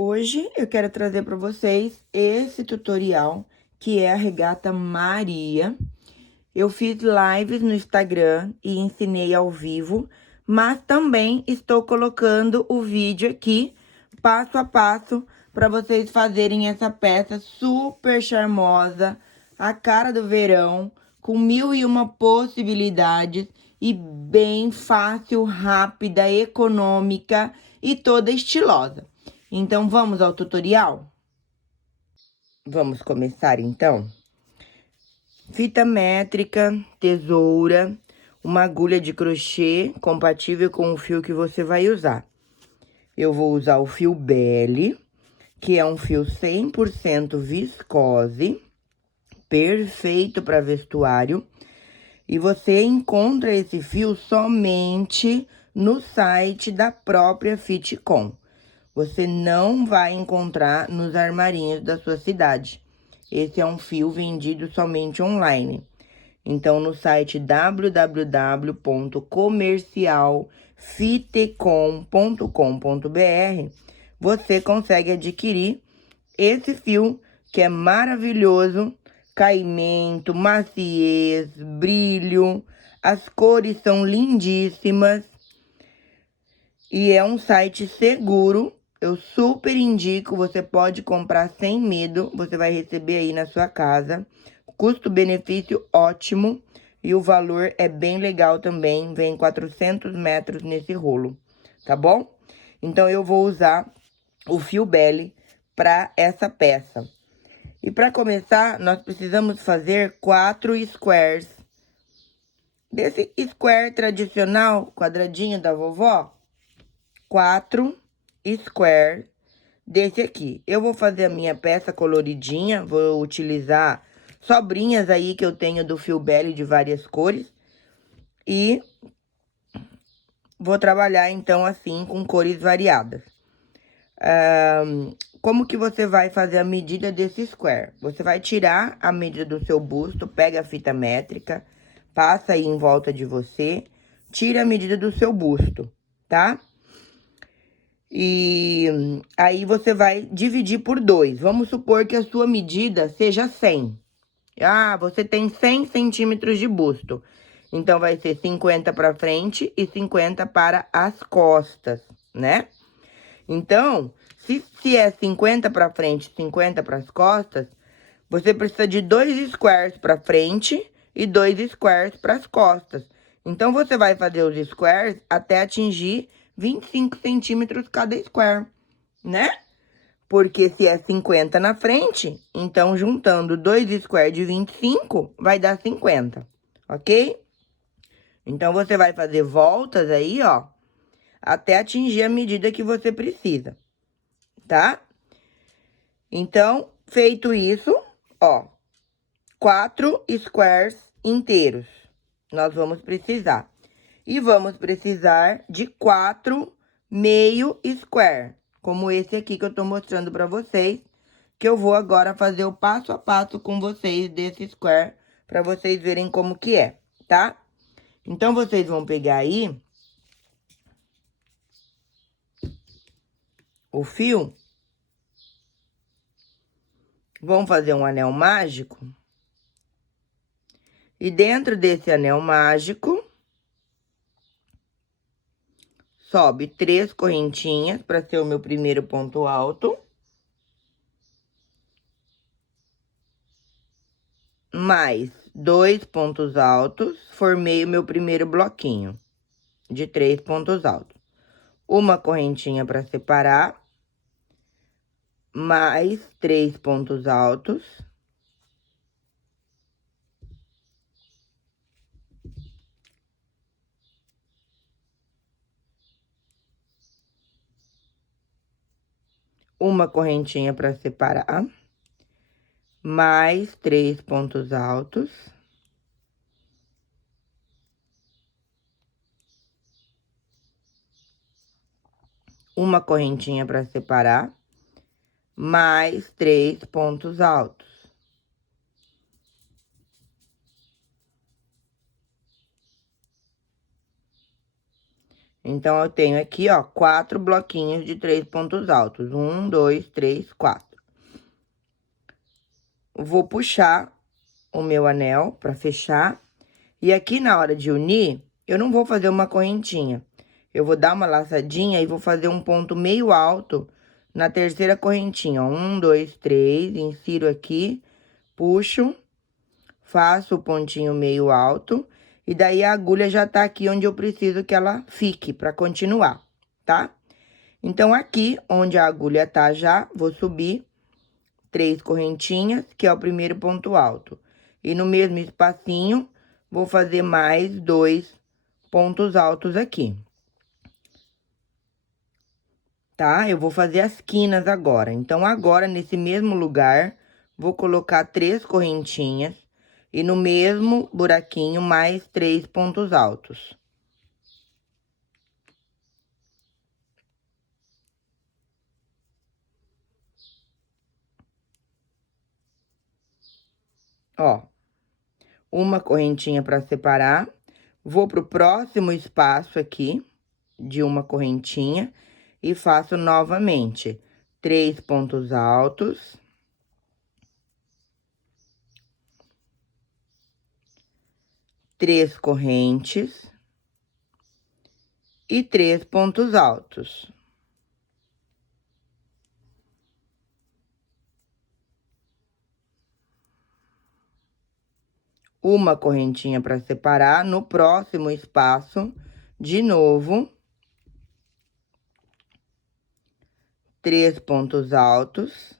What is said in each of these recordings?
Hoje eu quero trazer para vocês esse tutorial, que é a regata Maria. Eu fiz lives no Instagram e ensinei ao vivo, mas também estou colocando o vídeo aqui, passo a passo, para vocês fazerem essa peça super charmosa, a cara do verão, com 1001 possibilidades e bem fácil, rápida, econômica e toda estilosa. Então, vamos ao tutorial? Vamos começar, então? Fita métrica, tesoura, uma agulha de crochê compatível com o fio que você vai usar. Eu vou usar o fio Belle, que é um fio 100% viscose, perfeito para vestuário. E você encontra esse fio somente no site da própria Fitcom. Você não vai encontrar nos armarinhos da sua cidade. Esse é um fio vendido somente online. Então, no site www.comercialfitecom.com.br, você consegue adquirir esse fio, que é maravilhoso, caimento, maciez, brilho, as cores são lindíssimas. E é um site seguro, eu super indico, você pode comprar sem medo, você vai receber aí na sua casa. Custo-benefício ótimo e o valor é bem legal também, vem 400 metros nesse rolo, tá bom? Então, eu vou usar o fio Belle para essa peça. E para começar, nós precisamos fazer 4 squares. Desse square tradicional, quadradinho da vovó, 4 squares desse aqui. Eu vou fazer a minha peça coloridinha, vou utilizar sobrinhas aí que eu tenho do fio Belle de várias cores. E vou trabalhar, então, assim, com cores variadas. Como que você vai fazer a medida desse square? Você vai tirar a medida do seu busto, pega a fita métrica, passa aí em volta de você, tira a medida do seu busto, tá? E aí, você vai dividir por 2. Vamos supor que a sua medida seja 100. Ah, você tem 100 centímetros de busto. Então, vai ser 50 para frente e 50 para as costas, né? Então, se é 50 para frente e 50 para as costas, você precisa de 2 squares para frente e 2 squares para as costas. Então, você vai fazer os squares até atingir 25 centímetros cada square, né? Porque se é 50 na frente, então juntando 2 squares de 25, vai dar 50, ok? Então, você vai fazer voltas aí, ó, até atingir a medida que você precisa, tá? Então, feito isso, ó, 4 squares inteiros nós vamos precisar. E vamos precisar de 4 meio square, como esse aqui que eu tô mostrando pra vocês, que eu vou agora fazer o passo a passo com vocês desse square, pra vocês verem como que é, tá? Então, vocês vão pegar aí o fio, vão fazer um anel mágico, e dentro desse anel mágico, sobe 3 correntinhas para ser o meu primeiro ponto alto. Mais 2 pontos altos, formei o meu primeiro bloquinho de 3 pontos altos. Uma correntinha para separar, mais 3 pontos altos. Uma correntinha para separar, mais 3 pontos altos. Uma correntinha para separar, mais 3 pontos altos. Então, eu tenho aqui, ó, 4 bloquinhos de 3 pontos altos. 1, 2, 3, 4. Vou puxar o meu anel pra fechar. E aqui, na hora de unir, eu não vou fazer uma correntinha. Eu vou dar uma laçadinha e vou fazer um ponto meio alto na terceira correntinha, ó. 1, 2, 3, insiro aqui, puxo, faço o pontinho meio alto. E daí, a agulha já tá aqui onde eu preciso que ela fique pra continuar, tá? Então, aqui, onde a agulha tá já, vou subir 3 correntinhas, que é o primeiro ponto alto. E no mesmo espacinho, vou fazer mais 2 pontos altos aqui. Tá? Eu vou fazer as quinas agora. Então, agora, nesse mesmo lugar, vou colocar 3 correntinhas. E no mesmo buraquinho, mais 3 pontos altos. Ó, uma correntinha para separar. Vou pro próximo espaço aqui, de uma correntinha, e faço novamente 3 pontos altos. 3 correntes. E 3 pontos altos. Uma correntinha para separar. No próximo espaço, de novo, 3 pontos altos.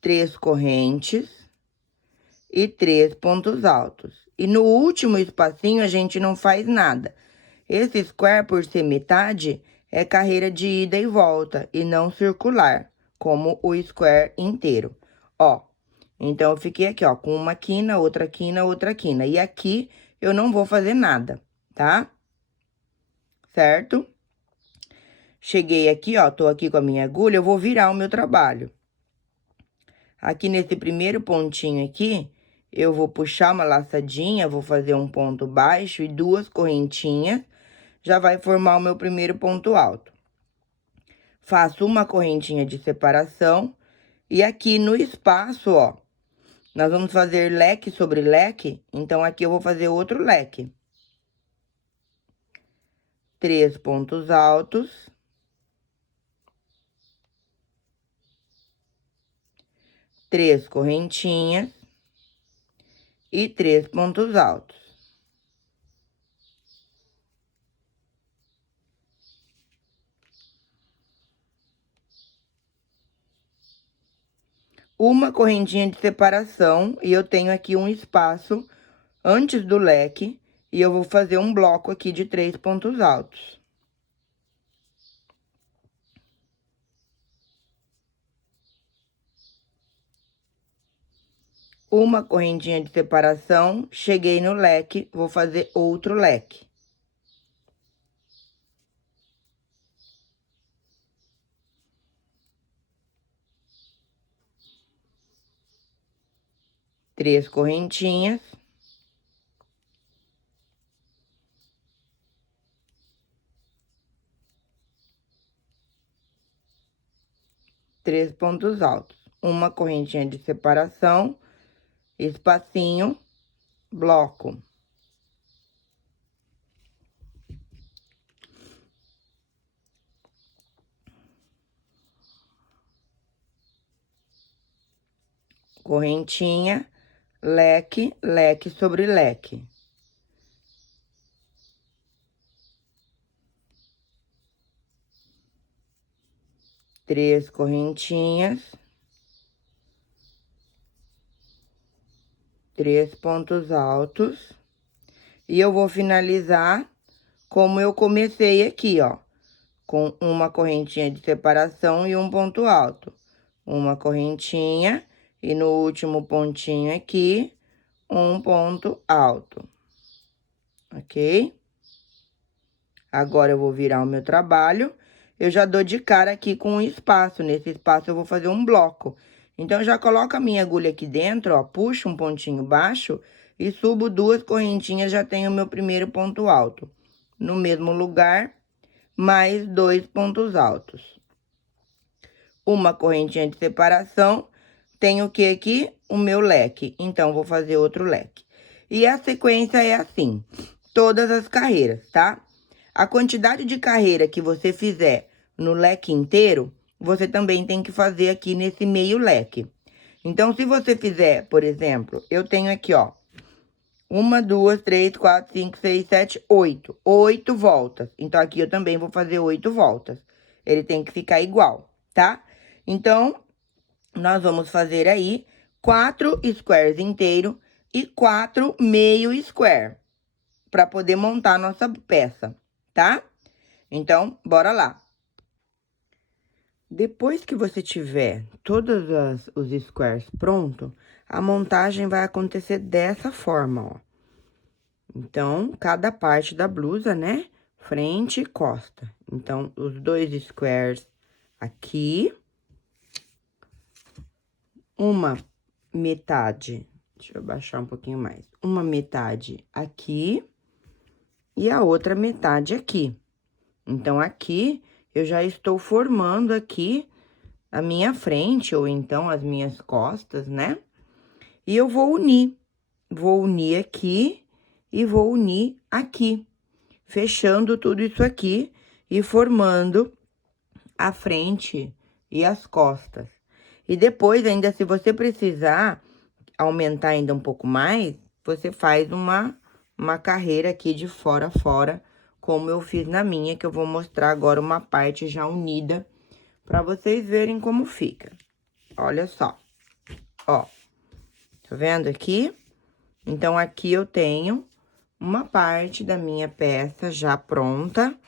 3 correntes e 3 pontos altos. E no último espacinho, a gente não faz nada. Esse square, por ser metade, é carreira de ida e volta, e não circular, como o square inteiro. Ó, então, eu fiquei aqui, ó, com uma quina, outra quina, outra quina. E aqui, eu não vou fazer nada, tá? Certo? Cheguei aqui, ó, tô aqui com a minha agulha, eu vou virar o meu trabalho. Aqui nesse primeiro pontinho aqui, eu vou puxar uma laçadinha, vou fazer um ponto baixo e 2 correntinhas, já vai formar o meu primeiro ponto alto. Faço uma correntinha de separação e aqui no espaço, ó, nós vamos fazer leque sobre leque, então aqui eu vou fazer outro leque. 3 pontos altos. 3 correntinhas e 3 pontos altos. Uma correntinha de separação, e eu tenho aqui um espaço antes do leque, e eu vou fazer um bloco aqui de 3 pontos altos. Uma correntinha de separação, cheguei no leque, vou fazer outro leque. Três correntinhas. Três pontos altos. Uma correntinha de separação, espacinho, bloco. Correntinha, leque, leque sobre leque. Três correntinhas. 3 pontos altos. E eu vou finalizar como eu comecei aqui, ó. Com uma correntinha de separação e um ponto alto. Uma correntinha e no último pontinho aqui, um ponto alto. Ok? Agora, eu vou virar o meu trabalho. Eu já dou de cara aqui com um espaço. Nesse espaço, eu vou fazer um bloco. Então, eu já coloco a minha agulha aqui dentro, ó. Puxo um pontinho baixo e subo 2 correntinhas, já tenho o meu primeiro ponto alto. No mesmo lugar, mais 2 pontos altos. Uma correntinha de separação, tenho o que aqui? O meu leque, então, vou fazer outro leque. E a sequência é assim, todas as carreiras, tá? A quantidade de carreira que você fizer no leque inteiro, você também tem que fazer aqui nesse meio leque. Então, se você fizer, por exemplo, eu tenho aqui, ó, 1, 2, 3, 4, 5, 6, 7, 8. 8 voltas. Então, aqui eu também vou fazer 8 voltas. Ele tem que ficar igual, tá? Então, nós vamos fazer aí 4 squares inteiro e 4 meio square, para poder montar nossa peça, tá? Então, bora lá. Depois que você tiver todos os squares pronto, a montagem vai acontecer dessa forma, ó. Então, cada parte da blusa, né? Frente e costa. Então, os 2 squares aqui. Uma metade, deixa eu baixar um pouquinho mais. Uma metade aqui e a outra metade aqui. Então, aqui, eu já estou formando aqui a minha frente, ou então as minhas costas, né? E eu vou unir aqui e vou unir aqui, fechando tudo isso aqui e formando a frente e as costas. E depois, ainda, se você precisar aumentar ainda um pouco mais, você faz uma carreira aqui de fora a fora, como eu fiz na minha, que eu vou mostrar agora uma parte já unida, pra vocês verem como fica. Olha só, ó, tá vendo aqui? Então, aqui eu tenho uma parte da minha peça já pronta,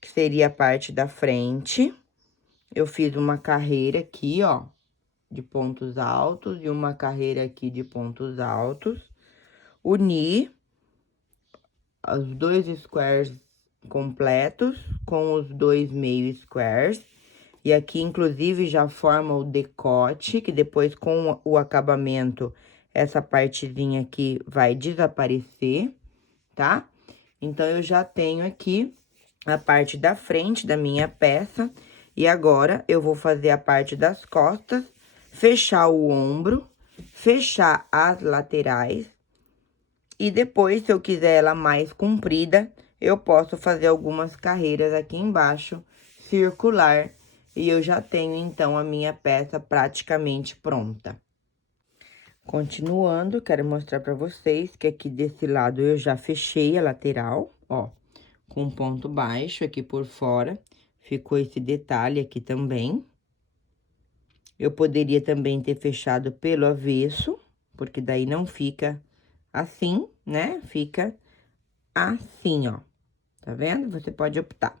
que seria a parte da frente. Eu fiz uma carreira aqui, ó, de pontos altos e uma carreira aqui de pontos altos. Uni os 2 squares completos com os 2 meio squares. E aqui, inclusive, já forma o decote, que depois, com o acabamento, essa partezinha aqui vai desaparecer, tá? Então, eu já tenho aqui a parte da frente da minha peça. E agora, eu vou fazer a parte das costas, fechar o ombro, fechar as laterais. E depois, se eu quiser ela mais comprida, eu posso fazer algumas carreiras aqui embaixo, circular. E eu já tenho, então, a minha peça praticamente pronta. Continuando, quero mostrar pra vocês que aqui desse lado eu já fechei a lateral, ó, com ponto baixo aqui por fora. Ficou esse detalhe aqui também. Eu poderia também ter fechado pelo avesso, porque daí não fica assim, né? Fica assim, ó. Tá vendo? Você pode optar.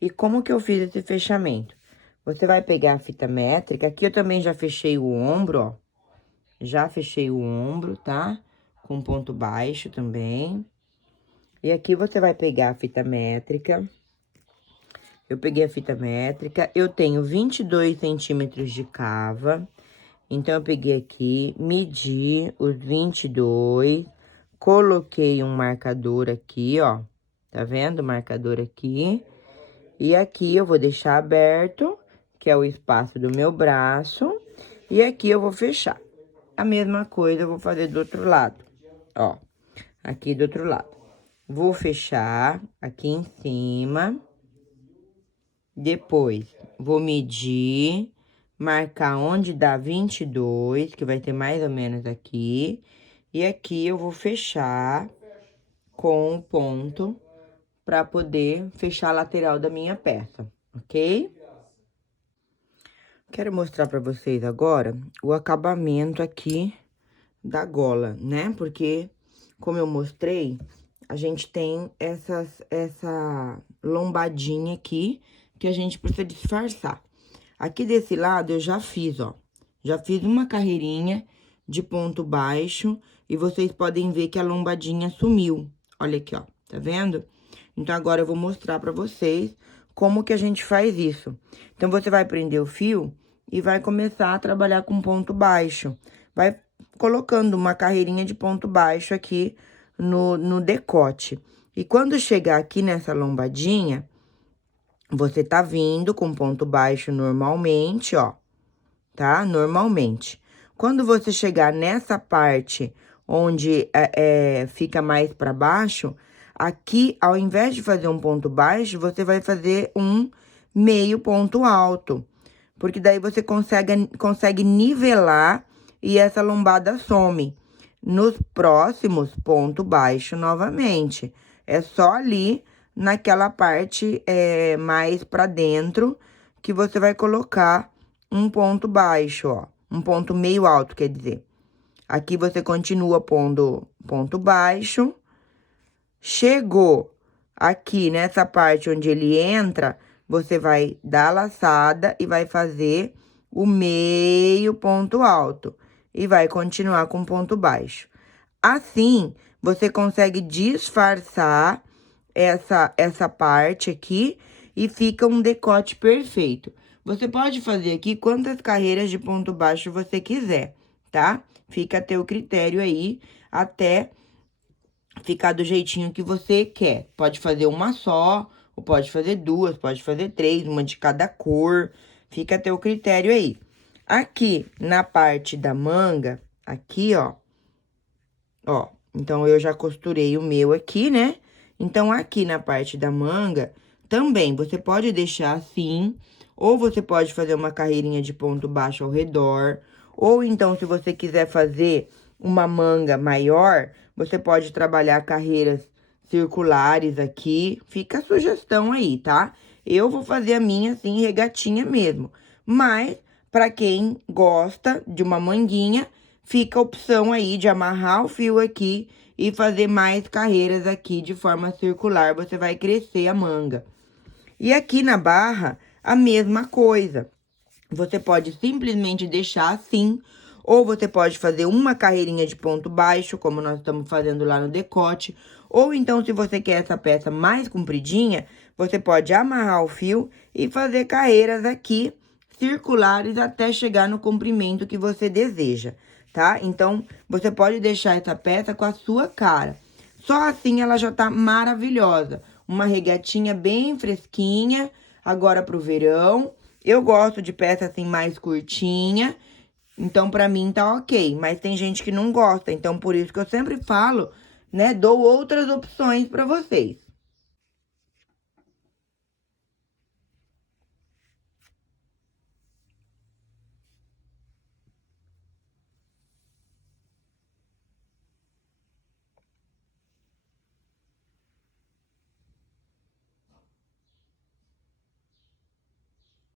E como que eu fiz esse fechamento? Você vai pegar a fita métrica, aqui eu também já fechei o ombro, ó. Já fechei o ombro, tá? Com ponto baixo também. E aqui você vai pegar a fita métrica. Eu peguei a fita métrica, eu tenho 22 centímetros de cava. Então, eu peguei aqui, medi os 22, coloquei um marcador aqui, ó. Tá vendo o marcador aqui? E aqui eu vou deixar aberto, que é o espaço do meu braço. E aqui eu vou fechar. A mesma coisa eu vou fazer do outro lado, ó. Aqui do outro lado. Vou fechar aqui em cima. Depois, vou medir, marcar onde dá 22, que vai ter mais ou menos aqui. E aqui eu vou fechar com o ponto para poder fechar a lateral da minha peça, ok? Quero mostrar para vocês agora o acabamento aqui da gola, né? Porque, como eu mostrei, a gente tem essa lombadinha aqui que a gente precisa disfarçar. Aqui desse lado eu já fiz, ó. Já fiz uma carreirinha de ponto baixo e vocês podem ver que a lombadinha sumiu. Olha aqui, ó. Tá vendo? Então, agora eu vou mostrar pra vocês como que a gente faz isso. Então, você vai prender o fio e vai começar a trabalhar com ponto baixo. Vai colocando uma carreirinha de ponto baixo aqui no decote. E quando chegar aqui nessa lombadinha, você tá vindo com ponto baixo normalmente, ó, tá? Normalmente. Quando você chegar nessa parte onde fica mais para baixo, aqui, ao invés de fazer um ponto baixo, você vai fazer um meio ponto alto. Porque daí você consegue nivelar e essa lombada some. Nos próximos, ponto baixo novamente. É só ali naquela parte mais pra dentro que você vai colocar um ponto baixo, ó. Um ponto meio alto, quer dizer. Aqui você continua pondo ponto baixo. Chegou aqui nessa parte onde ele entra, você vai dar a laçada e vai fazer o meio ponto alto. E vai continuar com ponto baixo. Assim, você consegue disfarçar essa parte aqui e fica um decote perfeito. Você pode fazer aqui quantas carreiras de ponto baixo você quiser, tá? Fica a teu critério aí, até ficar do jeitinho que você quer. Pode fazer uma só, ou pode fazer duas, pode fazer três, uma de cada cor. Fica a teu critério aí. Aqui, na parte da manga, aqui, ó. Ó, então, eu já costurei o meu aqui, né? Então, aqui na parte da manga, também, você pode deixar assim, ou você pode fazer uma carreirinha de ponto baixo ao redor, ou então, se você quiser fazer uma manga maior, você pode trabalhar carreiras circulares aqui, fica a sugestão aí, tá? Eu vou fazer a minha, assim, regatinha mesmo, mas, pra quem gosta de uma manguinha, fica a opção aí de amarrar o fio aqui e fazer mais carreiras aqui de forma circular, você vai crescer a manga. E aqui na barra, a mesma coisa. Você pode simplesmente deixar assim, ou você pode fazer uma carreirinha de ponto baixo, como nós estamos fazendo lá no decote. Ou então, se você quer essa peça mais compridinha, você pode amarrar o fio e fazer carreiras aqui, circulares, até chegar no comprimento que você deseja, tá? Então, você pode deixar essa peça com a sua cara. Só assim ela já tá maravilhosa. Uma regatinha bem fresquinha, agora pro verão. Eu gosto de peça assim mais curtinha, então pra mim tá ok. Mas tem gente que não gosta, então por isso que eu sempre falo, né, dou outras opções pra vocês.